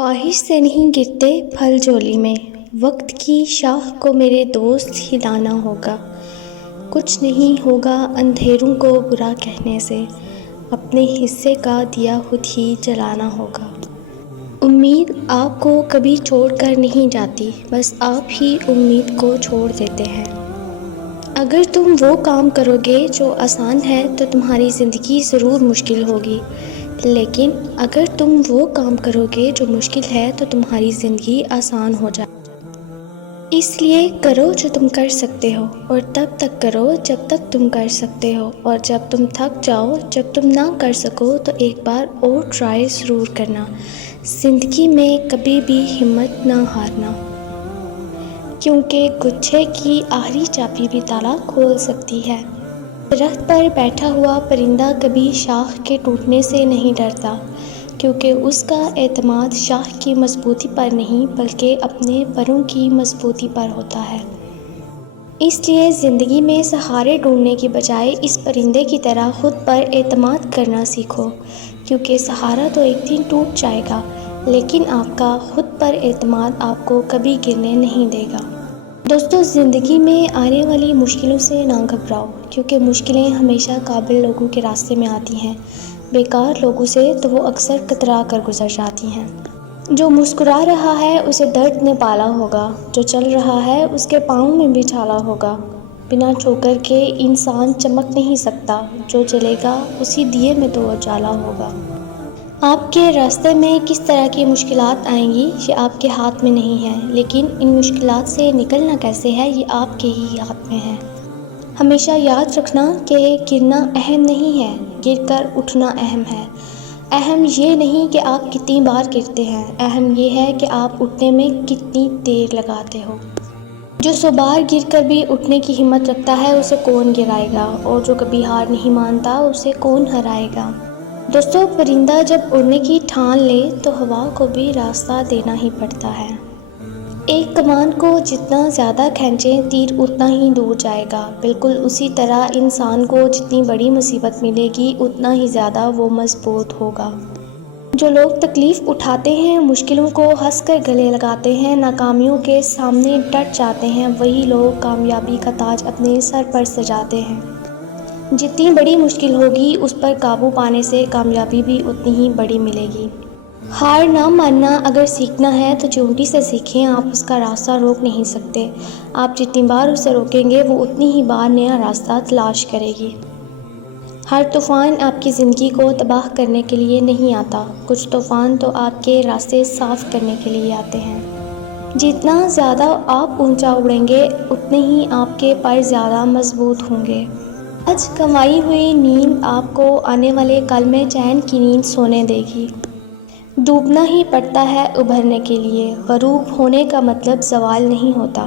خواہش سے نہیں گرتے پھل جھولی میں، وقت کی شاخ کو میرے دوست ہلانا ہوگا۔ کچھ نہیں ہوگا اندھیروں کو برا کہنے سے، اپنے حصے کا دیا خود ہی جلانا ہوگا۔ امید آپ کو کبھی چھوڑ کر نہیں جاتی، بس آپ ہی امید کو چھوڑ دیتے ہیں۔ اگر تم وہ کام کرو گے جو آسان ہے تو تمہاری زندگی ضرور مشکل ہوگی، لیکن اگر تم وہ کام کرو گے جو مشکل ہے تو تمہاری زندگی آسان ہو جائے۔ اس لیے کرو جو تم کر سکتے ہو، اور تب تک کرو جب تک تم کر سکتے ہو، اور جب تم تھک جاؤ، جب تم نہ کر سکو تو ایک بار اور ٹرائی ضرور کرنا۔ زندگی میں کبھی بھی ہمت نہ ہارنا، کیونکہ گچھے کی آخری چابی بھی تالا کھول سکتی ہے۔ درخت پر بیٹھا ہوا پرندہ کبھی شاخ کے ٹوٹنے سے نہیں ڈرتا، کیونکہ اس کا اعتماد شاخ کی مضبوطی پر نہیں بلکہ اپنے پروں کی مضبوطی پر ہوتا ہے۔ اس لیے زندگی میں سہارے ڈھونڈنے کی بجائے اس پرندے کی طرح خود پر اعتماد کرنا سیکھو، کیونکہ سہارا تو ایک دن ٹوٹ جائے گا، لیکن آپ کا خود پر اعتماد آپ کو کبھی گرنے نہیں دے گا۔ دوستو، زندگی میں آنے والی مشکلوں سے نہ گھبراؤ، کیونکہ مشکلیں ہمیشہ قابل لوگوں کے راستے میں آتی ہیں، بیکار لوگوں سے تو وہ اکثر کترا کر گزر جاتی ہیں۔ جو مسکرا رہا ہے اسے درد نے پالا ہوگا، جو چل رہا ہے اس کے پاؤں میں بھی چھالا ہوگا۔ بنا ٹھوکر کے انسان چمک نہیں سکتا، جو چلے گا اسی دیے میں تو اجالا ہوگا۔ آپ کے راستے میں کس طرح کی مشکلات آئیں گی یہ آپ کے ہاتھ میں نہیں ہے، لیکن ان مشکلات سے نکلنا کیسے ہے یہ آپ کے ہی ہاتھ میں ہے۔ ہمیشہ یاد رکھنا کہ گرنا اہم نہیں ہے، گر کر اٹھنا اہم ہے۔ اہم یہ نہیں کہ آپ کتنی بار گرتے ہیں، اہم یہ ہے کہ آپ اٹھنے میں کتنی دیر لگاتے ہو۔ جو 100 بار گر کر بھی اٹھنے کی ہمت رکھتا ہے اسے کون گرائے گا، اور جو کبھی ہار نہیں مانتا اسے کون ہرائے گا۔ دوستو، پرندہ جب اڑنے کی ٹھان لے تو ہوا کو بھی راستہ دینا ہی پڑتا ہے۔ ایک کمان کو جتنا زیادہ کھینچیں تیر اتنا ہی دور جائے گا، بالکل اسی طرح انسان کو جتنی بڑی مصیبت ملے گی اتنا ہی زیادہ وہ مضبوط ہوگا۔ جو لوگ تکلیف اٹھاتے ہیں، مشکلوں کو ہنس کر گلے لگاتے ہیں، ناکامیوں کے سامنے ڈٹ جاتے ہیں، وہی لوگ کامیابی کا تاج اپنے سر پر سجاتے ہیں۔ جتنی بڑی مشکل ہوگی اس پر قابو پانے سے کامیابی بھی اتنی ہی بڑی ملے گی۔ ہار نہ ماننا اگر سیکھنا ہے تو چونٹی سے سیکھیں، آپ اس کا راستہ روک نہیں سکتے۔ آپ جتنی بار اسے روکیں گے وہ اتنی ہی بار نیا راستہ تلاش کرے گی۔ ہر طوفان آپ کی زندگی کو تباہ کرنے کے لیے نہیں آتا، کچھ طوفان تو آپ کے راستے صاف کرنے کے لیے آتے ہیں۔ جتنا زیادہ آپ اونچا اڑیں گے اتنے ہی آپ کے پر زیادہ مضبوط ہوں گے۔ آج کمائی ہوئی نیند آپ کو آنے والے کل میں چین کی نیند سونے دے گی۔ ڈوبنا ہی پڑتا ہے ابھرنے کے لیے، غروب ہونے کا مطلب زوال نہیں ہوتا۔